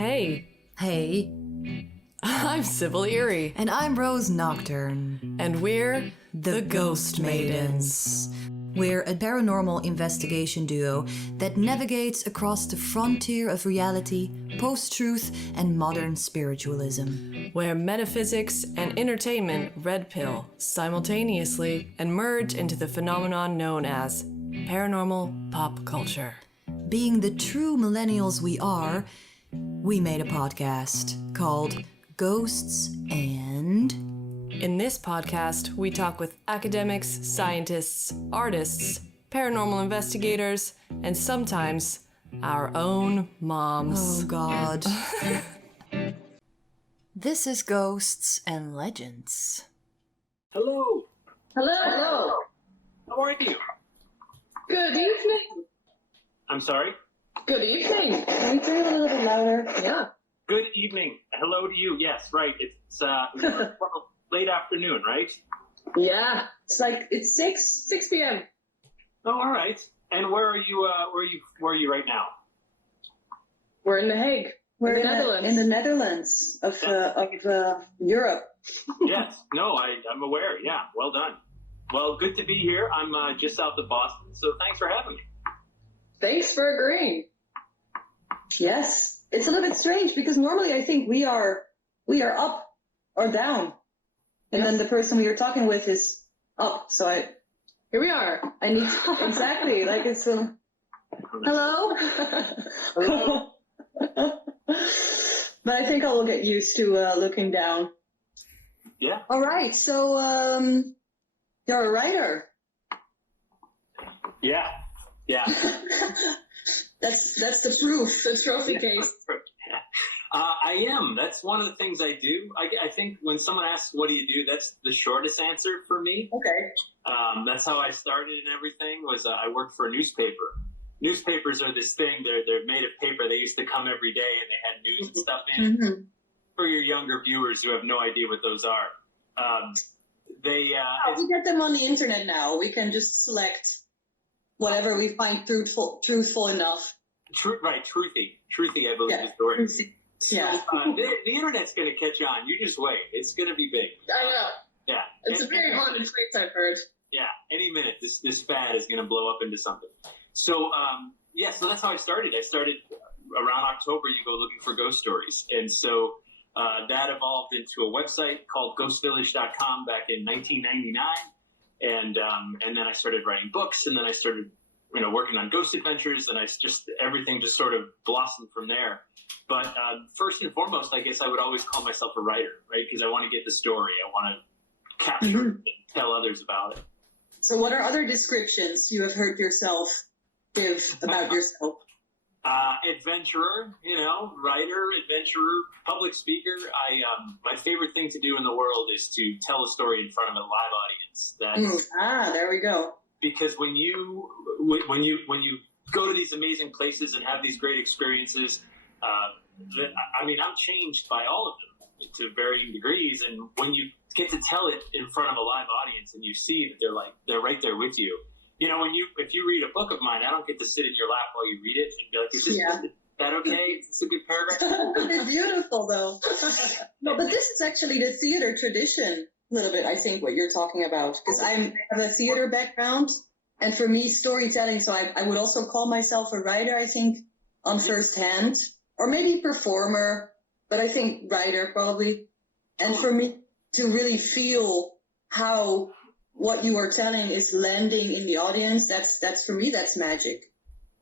Hey, Hey, I'm Sybil Erie, and I'm Rose Nocturne. and we're The Ghost Maidens. We're a paranormal investigation duo that navigates across the frontier of reality, post-truth, and modern spiritualism. where metaphysics and entertainment red pill simultaneously and merge into the phenomenon known as paranormal pop culture. Being the true millennials we are, we made a podcast called Ghosts and... In this podcast, we talk with academics, scientists, artists, paranormal investigators, and sometimes our own moms. Oh God. This is Ghosts and Legends. Hello. Hello. How are you? Good evening. I'm sorry? Good evening. Can you turn it a little bit louder? Yeah. Good evening. Hello to you. Yes, right. It's late afternoon, right? Yeah. It's 6 p.m. Oh, all right. And where are you where are you right now? We're in The Hague. We're in the Netherlands. In the Netherlands of Europe. Yes. No, I'm aware. Yeah. Well done. Well, good to be here. I'm just south of Boston, so thanks for having me. Thanks for agreeing. Yes, it's a little bit strange because normally I think we are up or down, and then the person we are talking with is up. So Here we are. I need exactly like it's a hello. Hello. But I think I will get used to looking down. Yeah. All right, so you're a writer. Yeah. Yeah. That's the proof. The trophy case. I am. That's one of the things I do. I think when someone asks, what do you do? That's the shortest answer for me. Okay. That's how I started and everything was I worked for a newspaper. Newspapers are this thing. They're made of paper. They used to come every day and they had news and stuff in. Mm-hmm. For your younger viewers who have no idea what those are, We get them on the internet now. We can just select whatever we find truthful enough. Right, truthy, I believe Yeah, is the word. truthy. So, Yeah. the internet's going to catch on. You just wait. It's going to be big. I know. Yeah. It's a very hot in place, I've heard. Yeah, any minute this fad is going to blow up into something. So so that's how I started. I started around October. You go looking for ghost stories, and so that evolved into a website called ghostvillage.com back in 1999, and then I started writing books, and then I started working on ghost adventures, and everything just sort of blossomed from there. But first and foremost, I guess I would always call myself a writer, right? Because I want to get the story. I want to capture it and tell others about it. So what are other descriptions you have heard yourself give about yourself? Adventurer, writer, adventurer, public speaker. My favorite thing to do in the world is to tell a story in front of a live audience. There we go. Because when you go to these amazing places and have these great experiences, I'm changed by all of them to varying degrees. And when you get to tell it in front of a live audience and you see that they're right there with you. If you read a book of mine, I don't get to sit in your lap while you read it and be like, is that okay? Is this a good paragraph? It's beautiful though. No, but this is actually the theater tradition. A little bit, I think, what you're talking about, because I have a theater background, and for me, storytelling. So I would also call myself a writer. I think on first hand, or maybe performer, but I think writer probably. And for me to really feel how what you are telling is landing in the audience, that's for me, that's magic.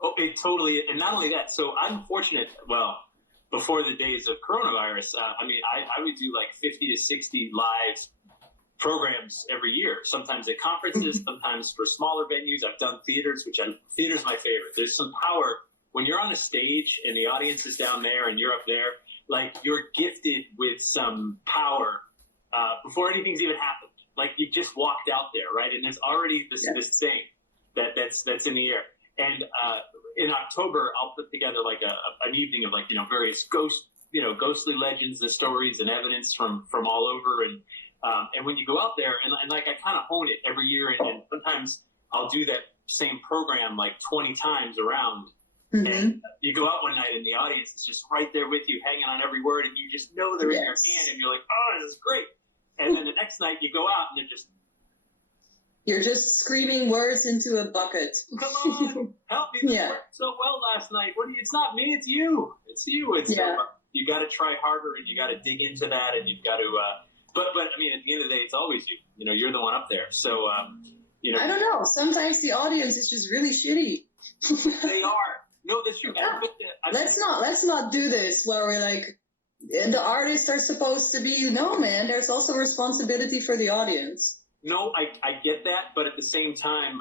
Oh, it totally, and not only that. So I'm fortunate. Well, before the days of coronavirus, I would do like 50 to 60 live programs every year, sometimes at conferences, sometimes for smaller venues. I've done theaters, theater's my favorite. There's some power when you're on a stage and the audience is down there and you're up there, like you're gifted with some power before anything's even happened. Like you just walked out there, right? And there's already this thing that's in the air. And in October, I'll put together like an evening of various ghostly legends and stories and evidence from all over. And when you go out there and I kind of hone it every year, and sometimes I'll do that same program like 20 times around And you go out one night and the audience is just right there with you, hanging on every word, and you just know they're in your hand, and you're like, oh, this is great. And then the next night you go out and you're just screaming words into a bucket. Come on, help me. This worked so well last night. It's not me, it's you. It's you. You got to try harder, and you got to dig into that, and you've got to, but I mean, at the end of the day, it's always you. You know, you're the one up there. So, you know. I don't know. Sometimes the audience is just really shitty. They are. No, that's true. Yeah. Let's not do this where we're like, the artists are supposed to be. No, man. There's also responsibility for the audience. No, I get that, but at the same time,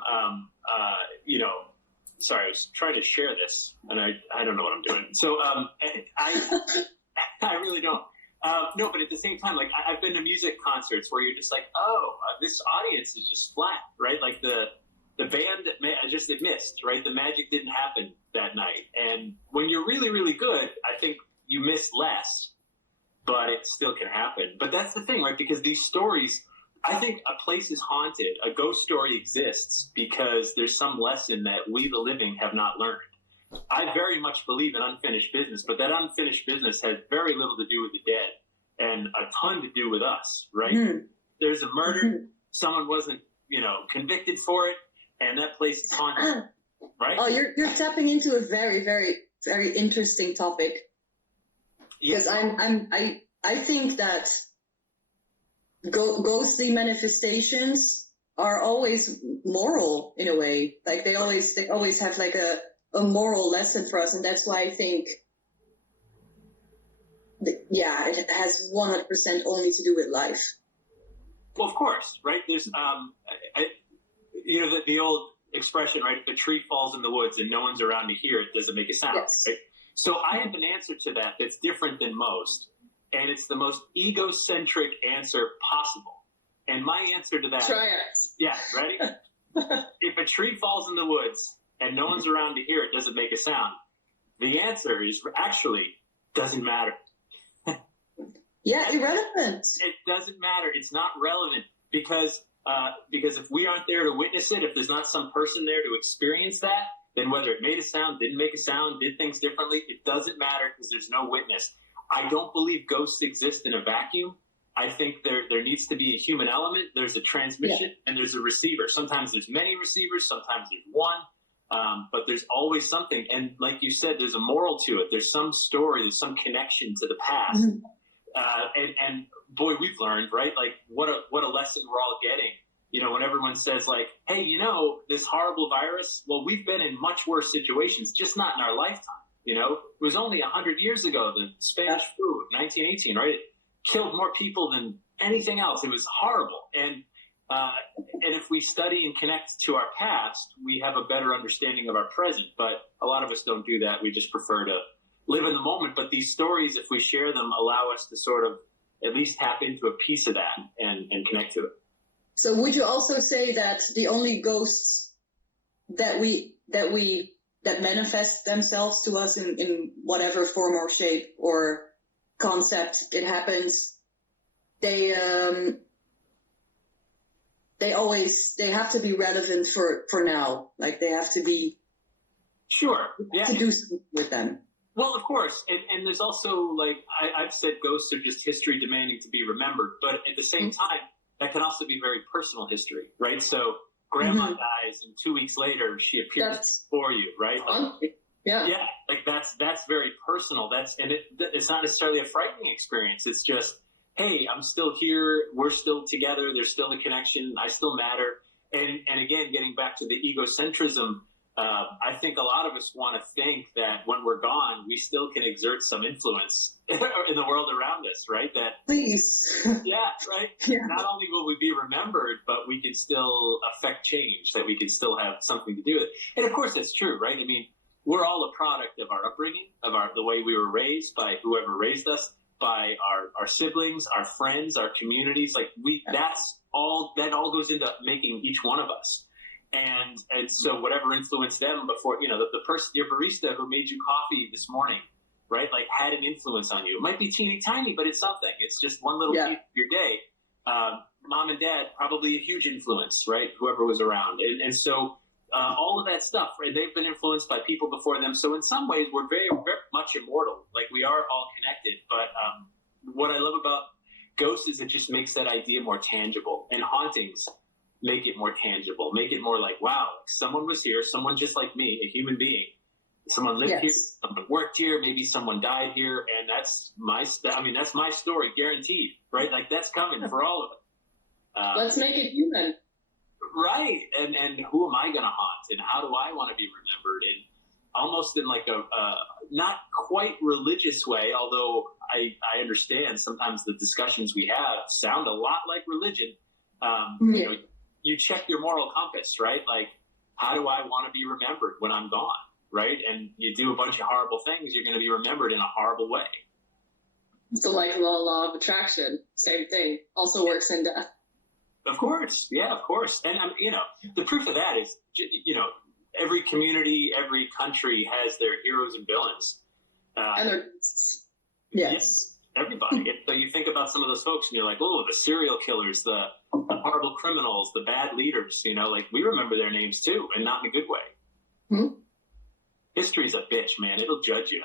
you know, sorry, I was trying to share this, and I don't know what I'm doing. So I really don't. No, but at the same time, like I've been to music concerts where you're just like, oh, this audience is just flat, right? Like the band it missed, right? The magic didn't happen that night. And when you're really, really good, I think you miss less, but it still can happen. But that's the thing, right? Because these stories, I think a place is haunted. A ghost story exists because there's some lesson that we, the living, have not learned. I very much believe in unfinished business, but that unfinished business has very little to do with the dead and a ton to do with us, right? Mm-hmm. There's a murder. Someone wasn't, you know, convicted for it. And that place is haunted, right? Oh, you're tapping into a very, very, very interesting topic. Because I think that ghostly manifestations are always moral in a way. Like they always have like a moral lesson for us, and that's why I think, it has 100% only to do with life. Well, of course, right? There's you know, the old expression, right? If a tree falls in the woods and no one's around to hear it, does it make a sound? Yes. Right? So I have an answer to that that's different than most, and it's the most egocentric answer possible. And my answer to that... Try it. Yeah, ready? If a tree falls in the woods and no one's around to hear it, does it make a sound? The answer is actually doesn't matter. Yeah, irrelevant. It doesn't matter. It's not relevant because if we aren't there to witness it, if there's not some person there to experience that, then whether it made a sound, didn't make a sound, did things differently, it doesn't matter because there's no witness. I don't believe ghosts exist in a vacuum. I think there needs to be a human element. There's a transmission and there's a receiver. Sometimes there's many receivers, sometimes there's one, but there's always something. And like you said, there's a moral to it. There's some story, there's some connection to the past. Mm-hmm. And boy, we've learned, right? Like what a lesson we're all getting. You know, when everyone says like, hey, you know, this horrible virus, well, we've been in much worse situations, just not in our lifetime. You know, it was only 100 years ago, the Spanish flu, 1918, right? It killed more people than anything else. It was horrible. And if we study and connect to our past, we have a better understanding of our present. But a lot of us don't do that. We just prefer to live in the moment. But these stories, if we share them, allow us to sort of at least tap into a piece of that and connect to it. So would you also say that the only ghosts that manifest themselves to us in whatever form or shape or concept it happens, they have to be relevant for now. Like they have to be to do something with them. Well, of course. And there's also, like, I've said ghosts are just history demanding to be remembered. But at the same time, that can also be very personal history, right? So grandma dies and 2 weeks later she appears for you, right? Like, yeah. Like that's very personal. It's not necessarily a frightening experience. It's just, hey, I'm still here. We're still together. There's still a connection. I still matter. And again, getting back to the egocentrism, I think a lot of us want to think that when we're gone, we still can exert some influence in the world around us, right? That please, yeah, right. Yeah. Not only will we be remembered, but we can still affect change. That we can still have something to do with it. And of course, that's true, right? I mean, we're all a product of our upbringing, of the way we were raised by whoever raised us, by our siblings, our friends, our communities. Like that all goes into making each one of us. And so whatever influenced them before, you know, the person, your barista who made you coffee this morning, right? Like had an influence on you. It might be teeny tiny, but it's something. It's just one little piece of your day. Mom and dad, probably a huge influence, right? Whoever was around. And so all of that stuff, right? They've been influenced by people before them. So in some ways, we're very, very much immortal. Like, we are all connected. But what I love about ghosts is it just makes that idea more tangible. And hauntings make it more tangible, make it more like, wow, someone was here, someone just like me, a human being. Someone lived here, someone worked here, maybe someone died here, and that's my story, guaranteed, right? Like, that's coming for all of it. Let's make it human. Right, and who am I going to haunt, and how do I want to be remembered? And almost in like a not quite religious way, although I understand sometimes the discussions we have sound a lot like religion. You know, you check your moral compass, right? Like, how do I want to be remembered when I'm gone? Right? And you do a bunch of horrible things, you're going to be remembered in a horrible way. So like the law of attraction, same thing, also works in death. Of course. Yeah, of course. And, you know, the proof of that is, you know, every community, every country has their heroes and villains. And their Yes. Everybody. And so you think about some of those folks and you're like, oh, the serial killers, the horrible criminals, the bad leaders, you know, like, we remember their names too, and not in a good way. Hmm? History's a bitch, man. It'll judge you.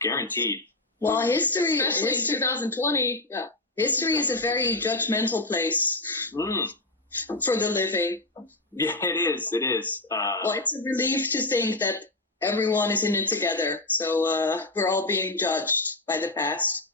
Guaranteed. Well, history, especially in 2020. Yeah. history is a very judgmental place for the living. Yeah, it is. It is. Well, it's a relief to think that everyone is in it together. So we're all being judged by the past.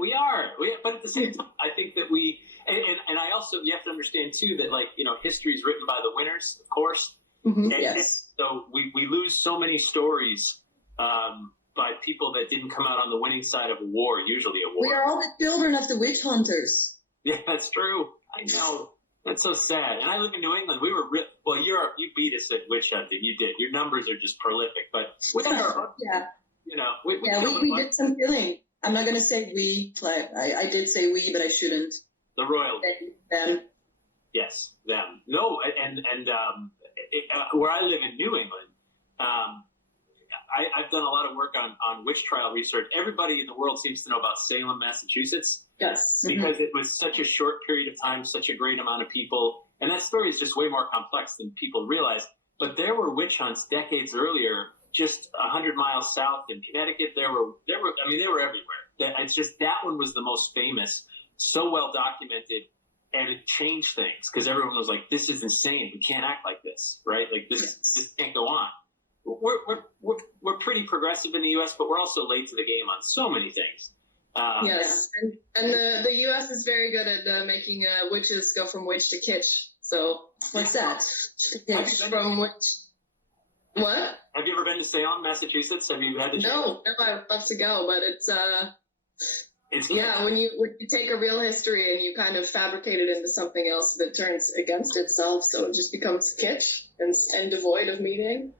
we are. But at the same time, I think that and I also, you have to understand too that, like, you know, history is written by the winners, of course. Mm-hmm. And Yes. so we lose so many stories by people that didn't come out on the winning side of a war, usually a war. We are all the children of the witch hunters. Yeah, that's true. I know. That's so sad. And I live in New England. We were well. You beat us at witch hunting. You did. Your numbers are just prolific. But we had our, Yeah. you know, we We did some killing. I'm not going to say we. Like I did say we, but I shouldn't. the royalty. Them. Yes, them. No, and where I live in New England, I've done a lot of work on witch trial research. Everybody in the world seems to know about Salem, Massachusetts. Yes. Because it was such a short period of time, such a great amount of people. And that story is just way more complex than people realize. But there were witch hunts decades earlier, just 100 miles south in Connecticut. They were everywhere. It's just that one was the most famous, so well documented, and it changed things because everyone was like, "This is insane. We can't act like this, right? Like this can't go on." We're pretty progressive in the U.S., but we're also late to the game on so many things. Yes, and the U.S. is very good at making witches go from witch to kitsch. So What's that? from witch. What? Have you ever been to Salem, Massachusetts? Have you had the chance? No, I'd love to go, but it's It's when you take a real history and you kind of fabricate it into something else that turns against itself, so it just becomes kitsch and devoid of meaning.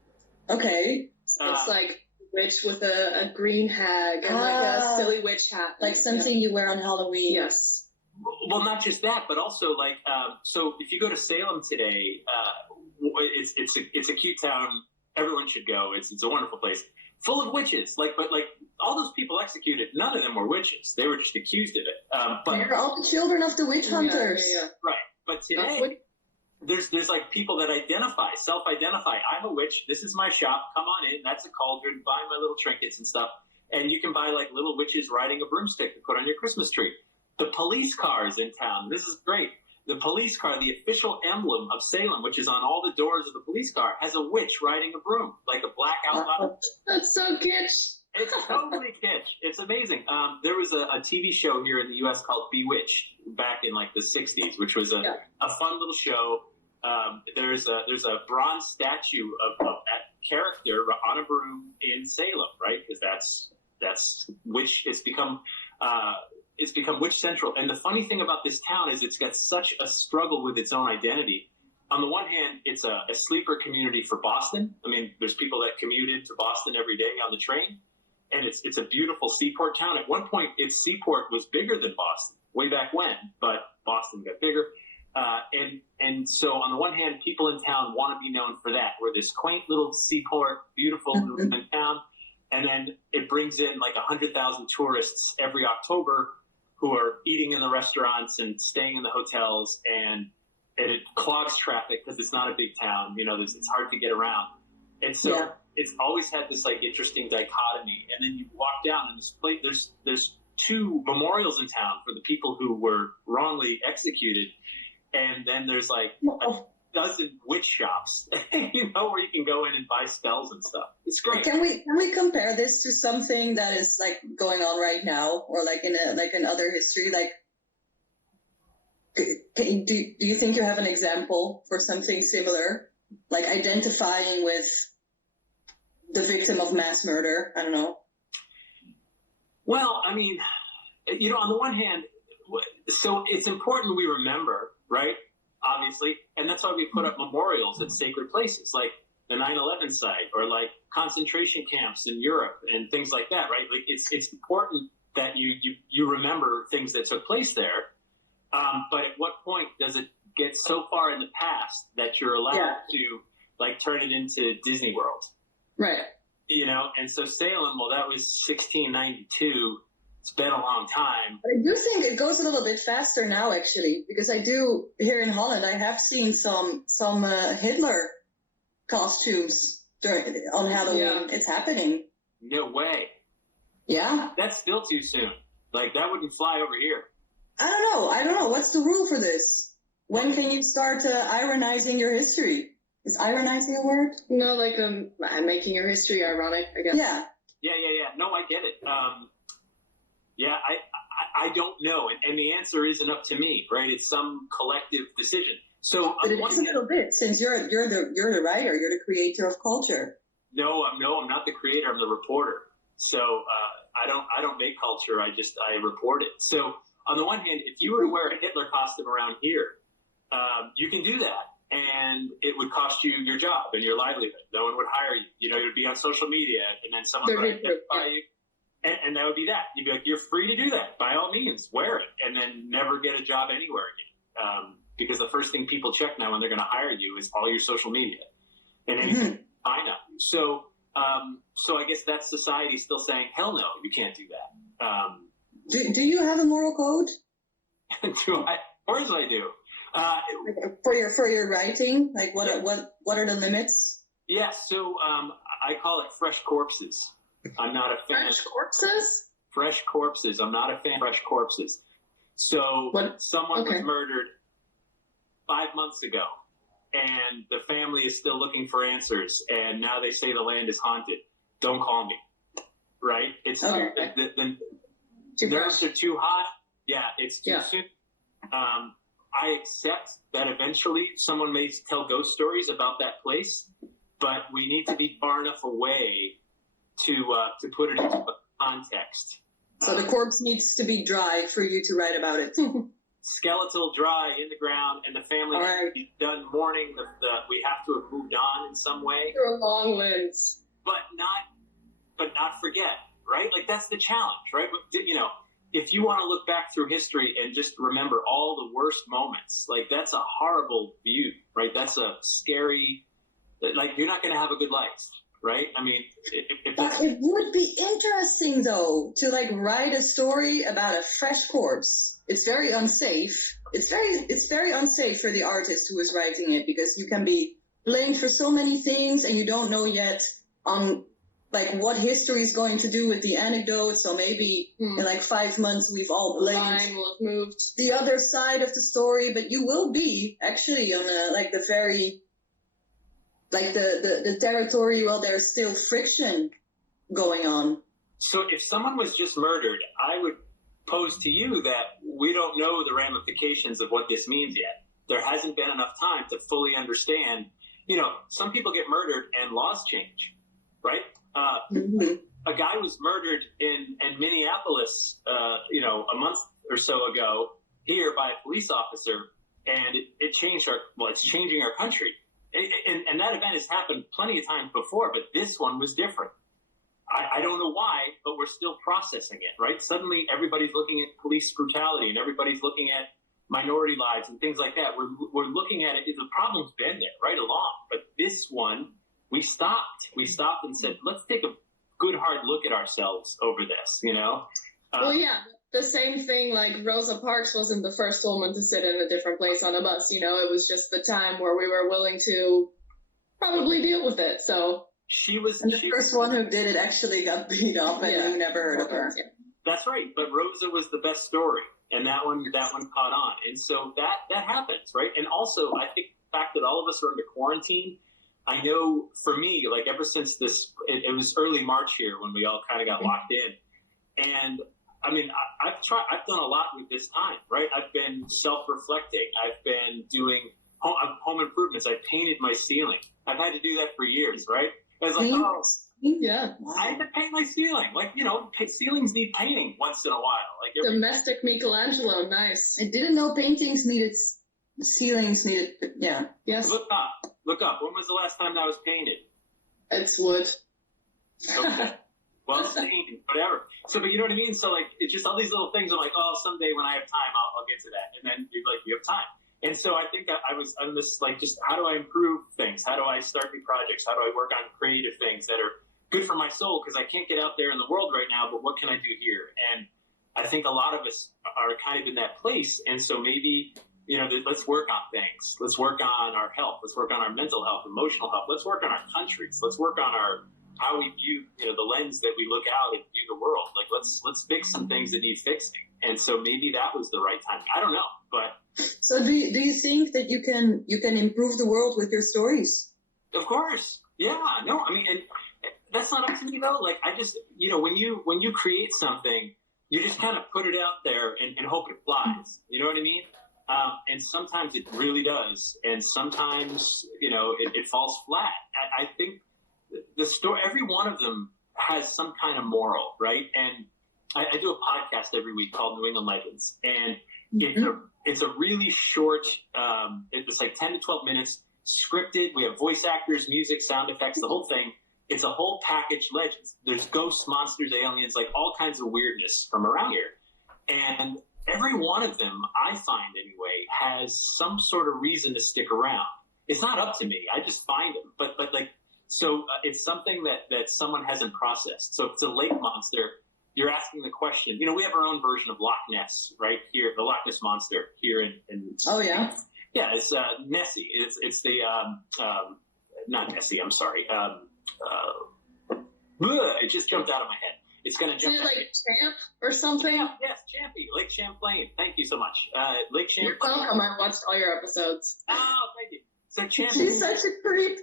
Okay. It's like witch with a green hag and like a silly witch hat, Like something you wear on Halloween. Yes. Well, not just that, but also like so. If you go to Salem today, it's a cute town. Everyone should go. It's a wonderful place, full of witches. But all those people executed, none of them were witches. They were just accused of it. But They're all the children of the witch hunters. Yeah. right. But today, there's like people that self-identify. I'm a witch. This is my shop. Come on in. That's a cauldron. Buy my little trinkets and stuff. And you can buy like little witches riding a broomstick to put on your Christmas tree. The police cars in town. This is great. The police car, the official emblem of Salem, which is on all the doors of the police car, has a witch riding a broom, like a black outlaw. That's so kitsch. It's totally kitsch. It's amazing. There was a TV show here in the U.S. called Bewitched back in like the 60s, which was a fun little show. There's a bronze statue of that character on a broom in Salem, right? Because that's witch. It's become witch central. And the funny thing about this town is it's got such a struggle with its own identity. On the one hand, it's a sleeper community for Boston. I mean, there's people that commuted to Boston every day on the train. And it's a beautiful seaport town. At one point, its seaport was bigger than Boston, way back when, but Boston got bigger. And so on the one hand, people in town want to be known for that. We're this quaint little seaport, beautiful little town. And then it brings in like 100,000 tourists every October who are eating in the restaurants and staying in the hotels. And and it clogs traffic because it's not a big town. You know, it's hard to get around. And so it's always had this like interesting dichotomy. And then you walk down and this place, there's two memorials in town for the people who were wrongly executed. And then there's like a dozen witch shops, you know, where you can go in and buy spells and stuff. It's great. Can we compare this to something that is like going on right now, or like in other history? Like, do you think you have an example for something similar, like identifying with the victim of mass murder? I don't know. Well, I mean, you know, on the one hand, so it's important we remember, right? Obviously, and that's why we put up memorials at sacred places, like the 9/11 site, or like concentration camps in Europe and things like that, right? Like it's important that you remember things that took place there. But at what point does it get so far in the past that you're allowed to like turn it into Disney World? Right. You know, and so Salem, well, that was 1692. It's been a long time. But I do think it goes a little bit faster now, actually, because I do here in Holland. I have seen some Hitler costumes on Halloween. Yeah. It's happening. No way. Yeah. That's still too soon. Like that wouldn't fly over here. I don't know. What's the rule for this? When can you start ironizing your history? Is ironizing a word? No, like making your history ironic, I guess. Yeah. Yeah. No, I get it. Yeah, I don't know, and the answer isn't up to me, right? It's some collective decision. So, but it is a little bit, since you're the writer, you're the creator of culture. No, I'm not the creator. I'm the reporter. So I don't make culture. I report it. So on the one hand, if you were to wear a Hitler costume around here, you can do that, and it would cost you your job and your livelihood. No one would hire you. You know, it would be on social media, and then someone would identify you. And that would be that. You'd be like, you're free to do that. By all means, wear it, and then never get a job anywhere again. Because the first thing people check now when they're going to hire you is all your social media and anything fine on you. So I guess that's society still saying, hell no, you can't do that. Do you have a moral code? Do I? Of course I do. For your writing, like what are the limits? Yeah, so I call it fresh corpses. I'm not a fan Fresh corpses? Fresh corpses. I'm not a fan of fresh corpses. So someone was murdered 5 months ago, and the family is still looking for answers, and now they say the land is haunted. Don't call me. Right? It's the nerves are too hot. Yeah, it's too soon. I accept that eventually someone may tell ghost stories about that place, but we need to be far enough away to put it into a context. So the corpse needs to be dry for you to write about it. Skeletal, dry, in the ground, and the family has to be done mourning. We have to have moved on in some way. Through a long lens. But not forget, right? Like that's the challenge, right? You know, if you want to look back through history and just remember all the worst moments, like that's a horrible view, right? That's a scary, like you're not going to have a good life. Right? I mean, but it would be interesting though to like write a story about a fresh corpse. It's very unsafe. It's very unsafe for the artist who is writing it, because you can be blamed for so many things and you don't know yet on like what history is going to do with the anecdote. So maybe in like 5 months we've all blamed line will have moved the other side of the story, but you will be actually on the very like the territory while there's still friction going on. So if someone was just murdered, I would pose to you that we don't know the ramifications of what this means yet. There hasn't been enough time to fully understand. You know, some people get murdered and laws change, right? A guy was murdered in Minneapolis, you know, a month or so ago here by a police officer, and it changed it's changing our country. And that event has happened plenty of times before, but this one was different. I don't know why, but we're still processing it, right? Suddenly everybody's looking at police brutality and everybody's looking at minority lives and things like that. We're looking at it. The problem's been there right along. But this one, we stopped. We stopped and said, let's take a good hard look at ourselves over this, you know? Well, yeah. the same thing, like Rosa Parks wasn't the first woman to sit in a different place on a bus, you know, it was just the time where we were willing to probably deal with it. So she was And the first one who did it actually got beat up, and Yeah. you never heard of her. Yeah. That's right. But Rosa was the best story, and that one caught on. And so that happens, right? And also, I think the fact that all of us are under quarantine, I know for me, like ever since it was early March here when we all kind of got locked in. And I mean, I've done a lot with this time, right? I've been self-reflecting. I've been doing home improvements. I painted my ceiling. I've had to do that for years, right? I was like, oh, Yeah. I had to paint my ceiling. Like, you know, ceilings need painting once in a while. Like Domestic Michelangelo, nice. I didn't know paintings needed, ceilings needed, yeah. Yes, Look up. When was the last time that was painted? it's wood. Okay. Well, stained, whatever. So, but you know what I mean? So, like, it's just all these little things. I'm like, oh, someday when I have time, I'll get to that. And then you're like, you have time. And so I think I'm this, like, just how do I improve things? How do I start new projects? How do I work on creative things that are good for my soul? Because I can't get out there in the world right now, but what can I do here? And I think a lot of us are kind of in that place. And so maybe, you know, let's work on things. Let's work on our health. Let's work on our mental health, emotional health. Let's work on our countries. Let's work on how we view, you know, the lens that we look out and view the world. Like, let's fix some things that need fixing. And so maybe that was the right time. I don't know, but So do you think that you can improve the world with your stories? of course, yeah, no, I mean, and that's not up to me though. Like, I just, you know, when you create something, you just kind of put it out there and hope it flies. You know what I mean? And sometimes it really does, and sometimes, you know, it falls flat. I think the story, every one of them has some kind of moral, right? And I do a podcast every week called New England Legends, and it's a really short, it's like 10 to 12 minutes, scripted. We have voice actors, music, sound effects, the whole thing. It's a whole package legends. There's ghosts, monsters, aliens, like all kinds of weirdness from around here. And every one of them, I find anyway, has some sort of reason to stick around. It's not up to me. I just find them. But like, so it's something that someone hasn't processed. So if it's a lake monster, you're asking the question, you know, we have our own version of Loch Ness right here, the Loch Ness Monster here in Oh, yeah? Yeah, it's Nessie. It's the, not Nessie, I'm sorry. It just jumped out of my head. It's going to jump Is it out. like Champ or something? Yes, Champy, Lake Champlain. Thank you so much. Lake You're Champlain. welcome. I watched all your episodes. Oh, thank you. So Champlain. She's such a creep.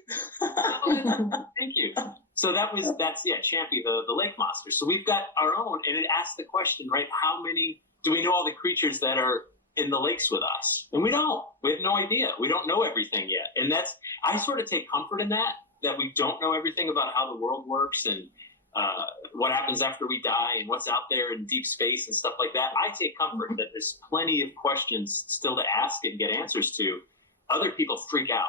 Thank you. So that's Champy, the lake monster. So we've got our own, and it asks the question, right? How many do we know all the creatures that are in the lakes with us? And we don't. We have no idea. We don't know everything yet. And I sort of take comfort in that we don't know everything about how the world works and what happens after we die and what's out there in deep space and stuff like that. I take comfort that there's plenty of questions still to ask and get answers to. Other people freak out.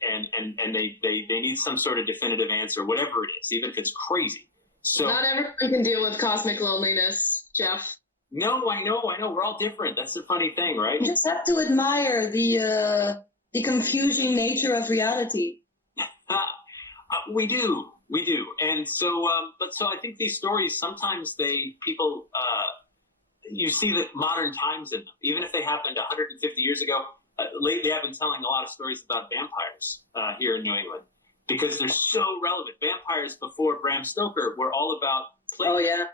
And they need some sort of definitive answer, whatever it is, even if it's crazy. So Not everyone can deal with cosmic loneliness, Jeff. no, I know. We're all different. That's the funny thing, right? You just have to admire the confusing nature of reality. We do. And so, so I think these stories, sometimes people, you see the modern times in them, even if they happened 150 years ago. Lately, I've been telling a lot of stories about vampires here in New England because they're so relevant. Vampires before Bram Stoker were all about plague, Oh, yeah.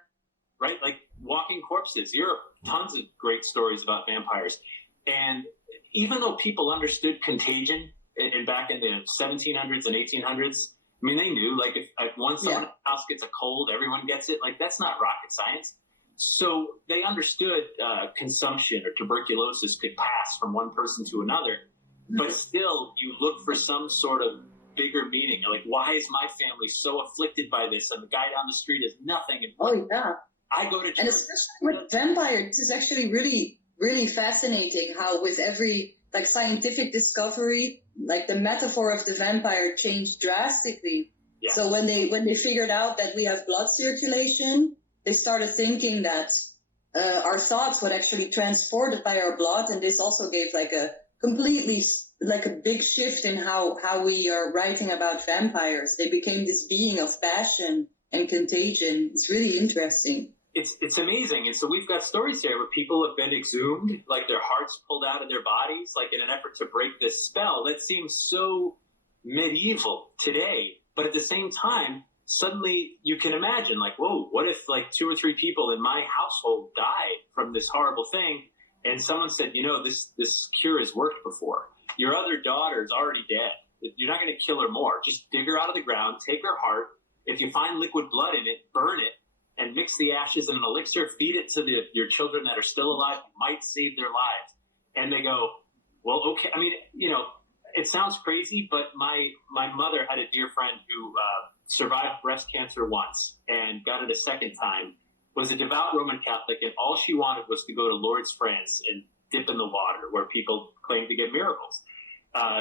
right? Like walking corpses. Europe, tons of great stories about vampires. And even though people understood contagion and back in the 1700s and 1800s, I mean, they knew, like, if once someone in the house gets a cold, everyone gets it. Like, that's not rocket science. So they understood consumption or tuberculosis could pass from one person to another, but still you look for some sort of bigger meaning. Like, why is my family so afflicted by this? And the guy down the street is nothing. And Oh, yeah. I go to church. And especially with vampires, this is actually really, really fascinating how with every like scientific discovery, like the metaphor of the vampire changed drastically. Yeah. So when they figured out that we have blood circulation, they started thinking that our thoughts would actually transported by our blood, and this also gave like a completely like a big shift in how we are writing about vampires. They became this being of passion and contagion. It's really interesting. it's amazing. And so we've got stories here where people have been exhumed, like their hearts pulled out of their bodies, like in an effort to break this spell that seems so medieval today. But at the same time, suddenly you can imagine, like, whoa, what if like 2 or 3 people in my household died from this horrible thing? And someone said, this cure has worked before. Your other daughter's already dead. You're not going to kill her more. Just dig her out of the ground, take her heart. If you find liquid blood in it, burn it, and mix the ashes in an elixir, feed it to your children that are still alive, might save their lives. And they go, well, okay. I mean, it sounds crazy, but my mother had a dear friend who survived breast cancer once and got it a second time, was a devout Roman Catholic, and all she wanted was to go to Lourdes, France, and dip in the water where people claim to get miracles.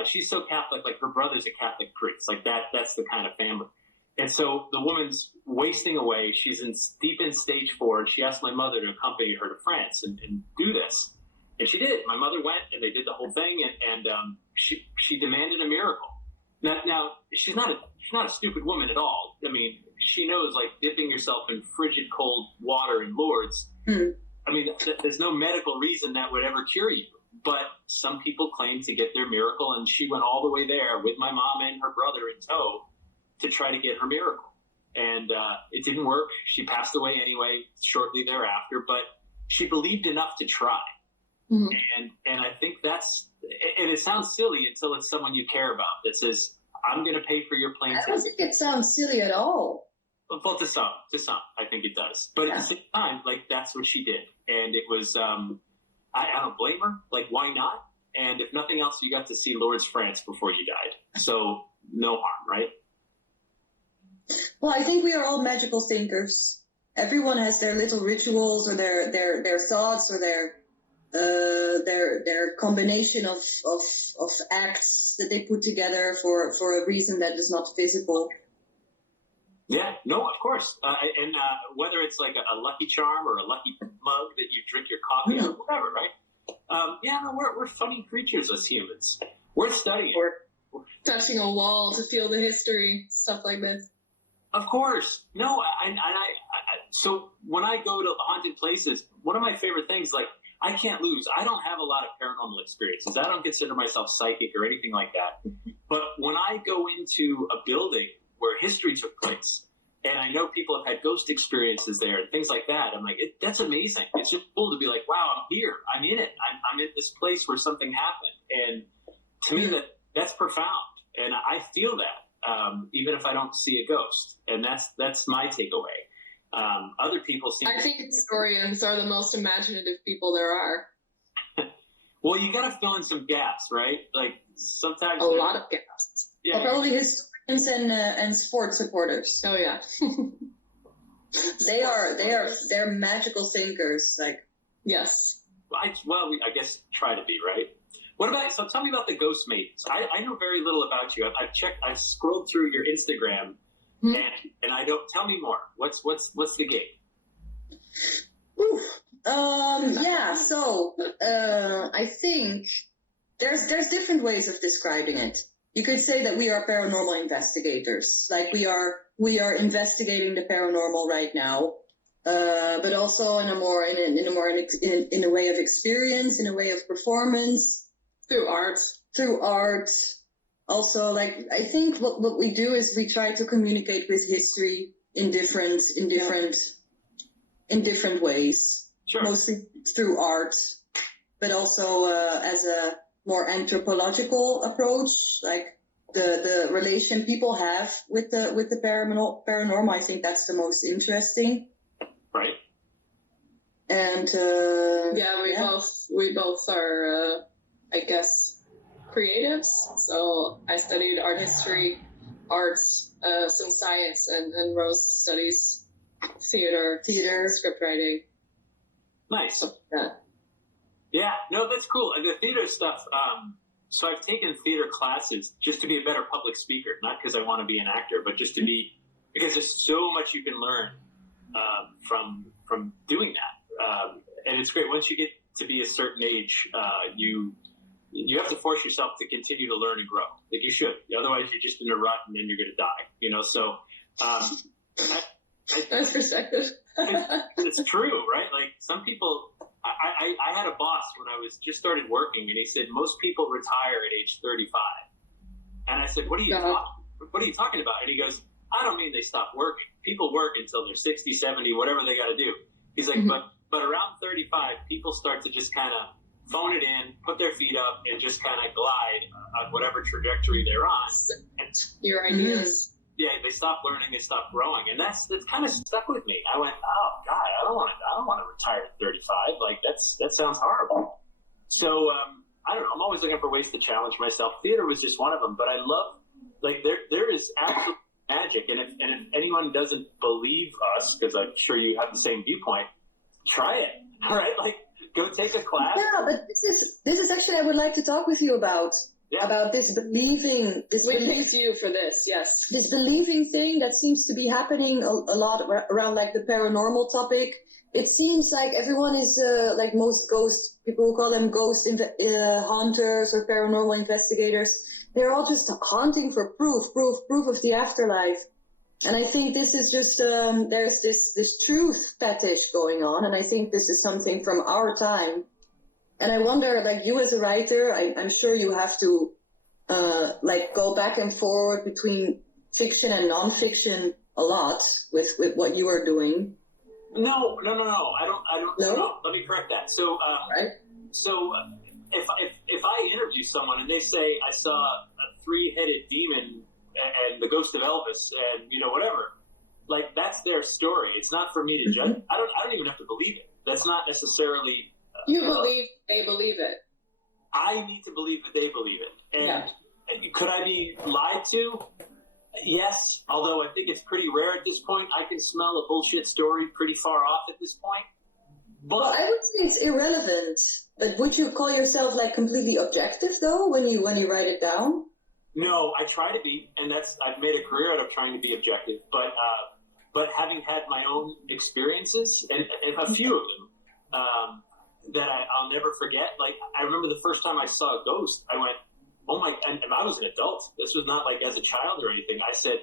She's so Catholic, like her brother's a Catholic priest, like that's the kind of family. And so the woman's wasting away. She's deep in stage 4, and she asked my mother to accompany her to France and do this. And she did. My mother went, and they did the whole thing, and she demanded a miracle. Now she's not a stupid woman at all. I mean, she knows, like, dipping yourself in frigid cold water in Lourdes. I mean, there's no medical reason that would ever cure you. But some people claim to get their miracle, and she went all the way there with my mom and her brother in tow to try to get her miracle. And it didn't work. She passed away anyway shortly thereafter, but she believed enough to try. And I think and it sounds silly until it's someone you care about that says, I'm going to pay for your plane ticket. I don't think it sounds silly at all. Well, to some, I think it does. But at the same time, like, that's what she did. And it was, I don't blame her. Like, why not? And if nothing else, you got to see Lourdes, France before you died. So no harm, right? Well, I think we are all magical thinkers. Everyone has their little rituals or their thoughts or their combination of acts that they put together for a reason that is not physical. Yeah, no, of course. And whether it's like a lucky charm or a lucky mug that you drink your coffee or whatever, right? We're funny creatures as humans. Worth studying. Or touching a wall to feel the history, stuff like this. Of course. No, so when I go to haunted places, one of my favorite things, like, I can't lose. I don't have a lot of paranormal experiences. I don't consider myself psychic or anything like that. But when I go into a building where history took place, and I know people have had ghost experiences there and things like that, I'm like, that's amazing. It's just cool to be like, wow, I'm here. I'm in it. I'm in this place where something happened. And to me, that's profound. And I feel that, even if I don't see a ghost. And that's my takeaway. Other people seem. I think historians are the most imaginative people there are. Well, you got to fill in some gaps, right? Like, sometimes a lot of gaps. Yeah, well, probably historians and sports supporters. Oh yeah. They're magical thinkers. Like, yes. I guess try to be, right. What about, so tell me about the Ghost Maidens. I know very little about you. I've scrolled through your Instagram. And I don't, tell me more. What's the game? So I think there's different ways of describing it. You could say that we are paranormal investigators. Like, we are investigating the paranormal right now, but also in a way of experience, in a way of performance, through art. Also, like, I think what we do is we try to communicate with history in different ways. Sure. Mostly through art, but also as a more anthropological approach, like the relation people have with the paranormal. I think that's the most interesting. Right. And we both are, I guess, creatives. So I studied art history, arts, some science, and Rose studies theater, script writing. Nice. Stuff like that. Yeah, no, that's cool. The theater stuff, so I've taken theater classes just to be a better public speaker, not because I want to be an actor, but just to be, because there's so much you can learn from doing that. And it's great. Once you get to be a certain age, you have to force yourself to continue to learn and grow. Like, you should. Otherwise, you're just in a rut and then you're going to die. So Nice perspective. It's true, right? Like some people, I had a boss when I was just started working, and he said most people retire at age 35. And I said, what are you talking about? And he goes, I don't mean they stop working. People work until they're 60, 70, whatever they got to do. He's like, but around 35, people start to just kind of phone it in, put their feet up, and just kind of glide on whatever trajectory they're on. And your ideas. yeah, they stop learning, they stop growing, and that's kind of stuck with me. I went, oh God, I don't want to retire at 35. Like that sounds horrible. So I don't know. I'm always looking for ways to challenge myself. Theater was just one of them, but I love like there is absolute magic, and if anyone doesn't believe us, because I'm sure you have the same viewpoint, try it. All right, like go take a class. Yeah, but this is actually I would like to talk with you about. Yeah. About this believing, We picked you for this, yes. this believing thing that seems to be happening a lot around like the paranormal topic. It seems like everyone is like most ghost people who call them ghost hunters or paranormal investigators. They're all just hunting for proof of the afterlife. And I think this is just there's this truth fetish going on, and I think this is something from our time. And I wonder, like you as a writer, I'm sure you have to like go back and forward between fiction and nonfiction a lot with what you are doing. No. I don't. No. Let me correct that. So, Right. So if I interview someone and they say I saw a 3-headed demon and the ghost of Elvis and whatever, like that's their story. It's not for me to judge. I don't even have to believe it. That's not necessarily. You believe they believe it. I need to believe that they believe it. And could I be lied to? Yes, although I think it's pretty rare at this point. I can smell a bullshit story pretty far off at this point. But Well, I would say it's irrelevant. But would you call yourself like completely objective though when you write it down? no, I try to be, and I've made a career out of trying to be objective. But having had my own experiences, and a few of them, that I'll never forget. Like I remember the first time I saw a ghost, I went, "Oh my!" And I was an adult. This was not like as a child or anything. I said,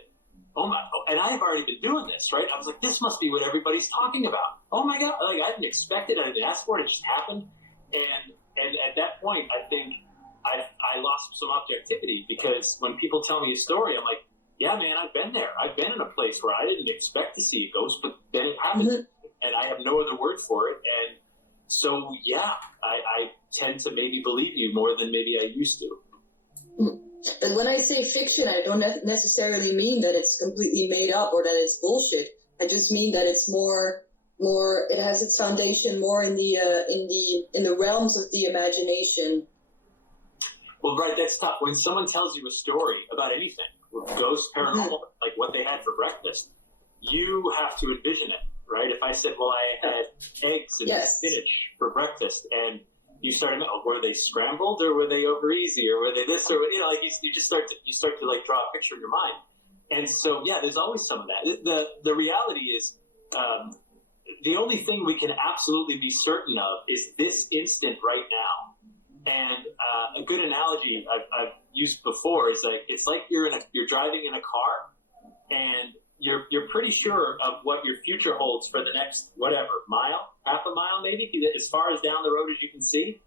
"Oh my!" And I have already been doing this, right? I was like, "This must be what everybody's talking about." Oh my God! Like I didn't expect it. I didn't ask for it. It just happened. And at that point, I think I lost some objectivity, because when people tell me a story, I'm like, "Yeah, man, I've been there. I've been in a place where I didn't expect to see a ghost, but then it happened, and I have no other word for it." And so, yeah, I tend to maybe believe you more than maybe I used to. But when I say fiction, I don't necessarily mean that it's completely made up or that it's bullshit. I just mean that it's more. It has its foundation more in the realms of the imagination. Well, right, that's tough. When someone tells you a story about anything, ghosts, paranormal, like what they had for breakfast, you have to envision it, right? If I said, well, I had eggs and spinach for breakfast, and you started, were they scrambled or were they over easy or were they this or, like you just start to like draw a picture in your mind. And so, yeah, there's always some of that. The reality is, the only thing we can absolutely be certain of is this instant right now. And a good analogy I've used before is like it's like you're driving in a car, and you're pretty sure of what your future holds for the next mile, half a mile maybe, as far as down the road as you can see,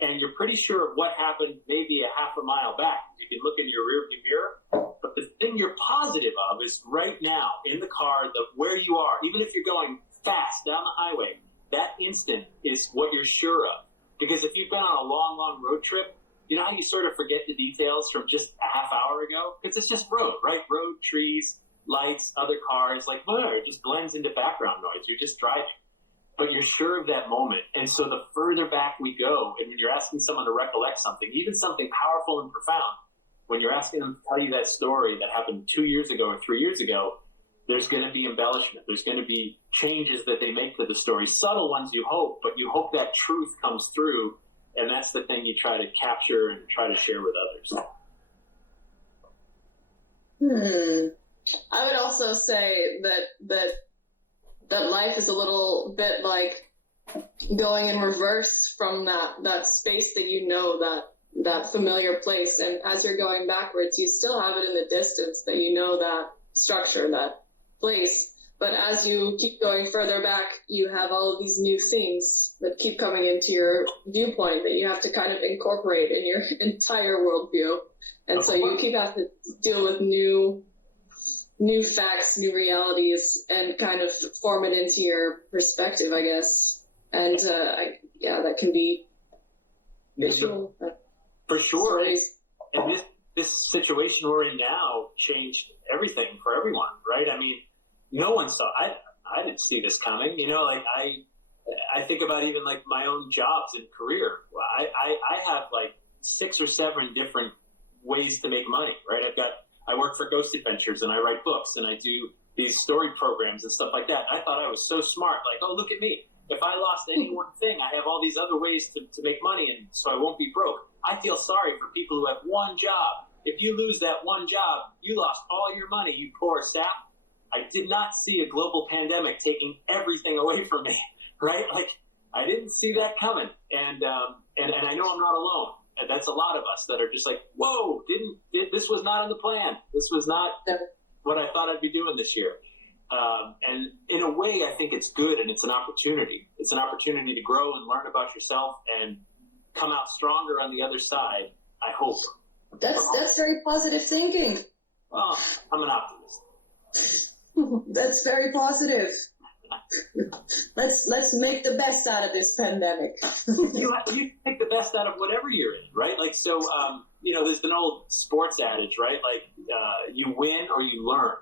and you're pretty sure of what happened maybe a half a mile back. You can look in your rearview mirror, but the thing you're positive of is right now in the car, where you are, even if you're going fast down the highway, that instant is what you're sure of. Because if you've been on a long, long road trip, you know how you sort of forget the details from just a half hour ago? Because it's just road, right? Road, trees, lights, other cars, like, it just blends into background noise. You're just driving. But you're sure of that moment. And so the further back we go, and when you're asking someone to recollect something, even something powerful and profound, when you're asking them to tell you that story that happened 2 years ago or 3 years ago, there's going to be embellishment. There's going to be changes that they make to the story. Subtle ones, you hope, but you hope that truth comes through, and that's the thing you try to capture and try to share with others. I would also say that life is a little bit like going in reverse from that space that familiar place, and as you're going backwards, you still have it in the distance that that structure, that place, But as you keep going further back, you have all of these new things that keep coming into your viewpoint that you have to kind of incorporate in your entire worldview. And so you keep having to deal with new facts, new realities, and kind of form it into your perspective, I guess. And that can be visual. For sure. Stories. And this situation we're in now changed everything for everyone, right? I mean, no one saw. I didn't see this coming. You know, like I think about even like my own jobs and career. I have like 6 or 7 different ways to make money, right? I work for Ghost Adventures and I write books and I do these story programs and stuff like that. And I thought I was so smart. Like, oh, look at me. If I lost any one thing, I have all these other ways to make money, and so I won't be broke. I feel sorry for people who have one job. If you lose that one job, you lost all your money, you poor sap. I did not see a global pandemic taking everything away from me, right? Like, I didn't see that coming. And I know I'm not alone. And that's a lot of us that are just like, whoa, this was not in the plan. This was not what I thought I'd be doing this year. And in a way, I think it's good, and it's an opportunity. It's an opportunity to grow and learn about yourself and come out stronger on the other side, I hope. That's very positive thinking. Well, I'm an optimist. That's very positive. Let's make the best out of this pandemic. You take the best out of whatever you're in, right? Like, so, there's an old sports adage, right? Like, you win or you learn.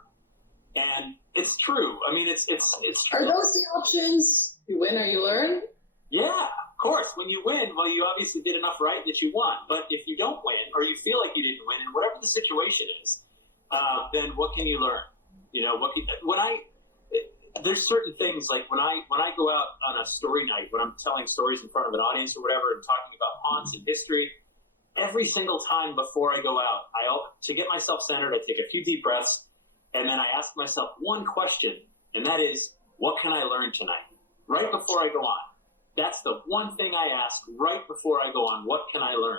And it's true. I mean, it's true. Are those the options? You win or you learn? Yeah, of course. When you win, well, you obviously did enough right that you won. But if you don't win, or you feel like you didn't win, and whatever the situation is, then what can you learn? You know, there's certain things, like when I go out on a story night, when I'm telling stories in front of an audience or whatever, and talking about haunts and history, every single time before I go out, to get myself centered, I take a few deep breaths, and then I ask myself one question, and that is, what can I learn tonight? Right before I go on. That's the one thing I ask right before I go on. What can I learn?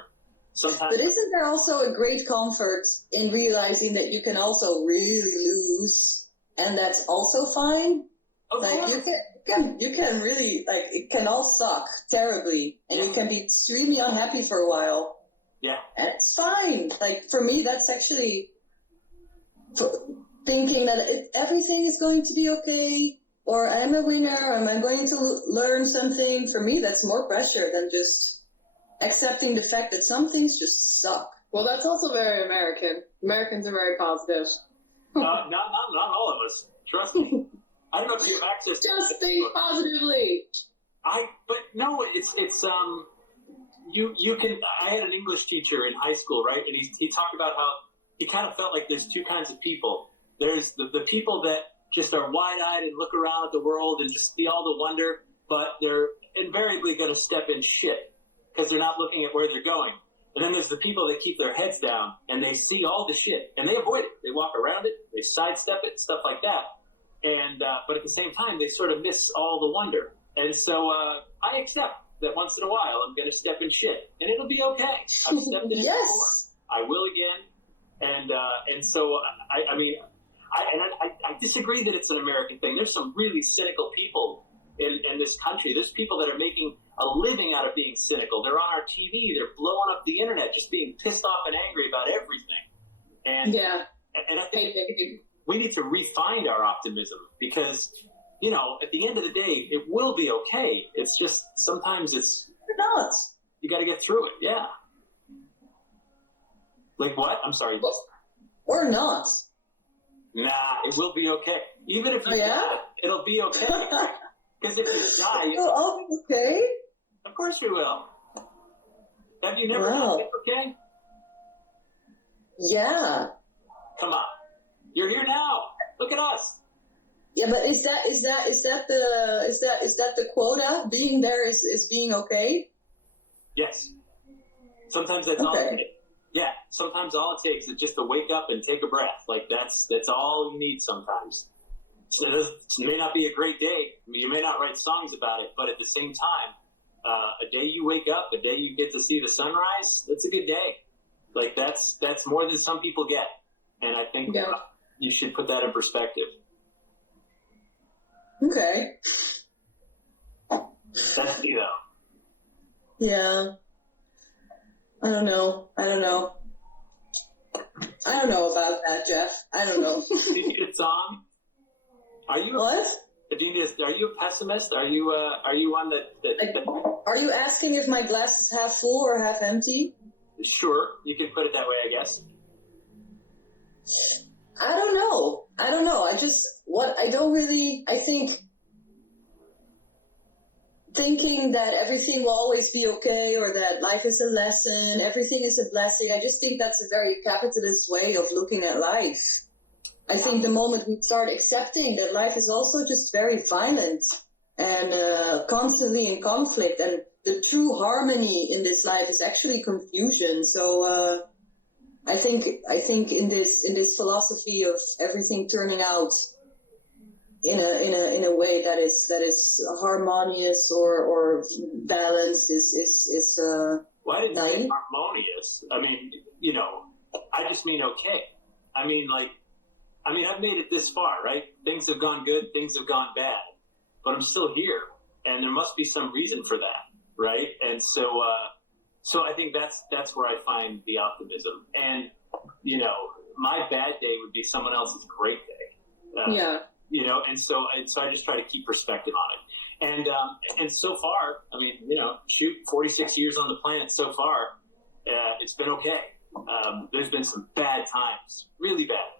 Sometimes. But isn't there also a great comfort in realizing that you can also really lose, and that's also fine? Like you can really, like, it can all suck terribly, and you can be extremely unhappy for a while. Yeah. And it's fine. Like, for me, that's actually thinking that everything is going to be okay, or I'm a winner, am I going to learn something? For me, that's more pressure than just accepting the fact that some things just suck. Well, that's also very American. Americans are very positive. Not all of us. Trust me. I don't know if you have access to Just think positively. But no, it's you can. I had an English teacher in high school, right? And he talked about how he kind of felt like there's two kinds of people. There's the people that just are wide-eyed and look around at the world and just see all the wonder, but they're invariably going to step in shit because they're not looking at where they're going. And then there's the people that keep their heads down and they see all the shit and they avoid it. They walk around it, they sidestep it, stuff like that. And but at the same time, they sort of miss all the wonder. And so I accept that once in a while I'm going to step in shit, and it'll be okay. I've stepped in it before. I will again. And so I disagree that it's an American thing. There's some really cynical people in this country. There's people that are making a living out of being cynical. They're on our TV. They're blowing up the internet, just being pissed off and angry about everything. And I think we need to refine our optimism because, at the end of the day, it will be okay. It's just sometimes not. You got to get through it. Yeah. Like what? I'm sorry. Or not. Nah, it will be okay. Even if you die, it'll be okay. Because if you die, It'll all be okay? Of course we will. Have you never done it okay? Yeah. Come on. You're here now. Look at us. Yeah, but is that the quota? Being there is being okay? Yes. Sometimes that's all it takes. Yeah, sometimes all it takes is just to wake up and take a breath. Like that's all you need sometimes. So it may not be a great day. I mean, you may not write songs about it, but at the same time, a day you wake up, a day you get to see the sunrise, that's a good day. Like that's more than some people get. And I think you should put that in perspective. Okay. That's me, though. Yeah. I don't know about that, Jeff. I don't know. Do you need a song? Are you What? Are you a pessimist? Are you one that Are you asking if my glass is half full or half empty? Sure, you can put it that way, I guess. I don't know. I think thinking that everything will always be okay or that life is a lesson, everything is a blessing. I just think that's a very capitalist way of looking at life. I think the moment we start accepting that life is also just very violent and constantly in conflict, and the true harmony in this life is actually confusion. So I think in this philosophy of everything turning out in a way that is harmonious or balanced is Well, I didn't say naive. harmonious. I mean, I just mean okay. I mean, I've made it this far, right? Things have gone good, things have gone bad, but I'm still here, and there must be some reason for that, right? And so I think that's where I find the optimism. And my bad day would be someone else's great day. Yeah. And so I just try to keep perspective on it. And so far, I mean, 46 years on the planet so far, it's been okay. There's been some bad times, really bad,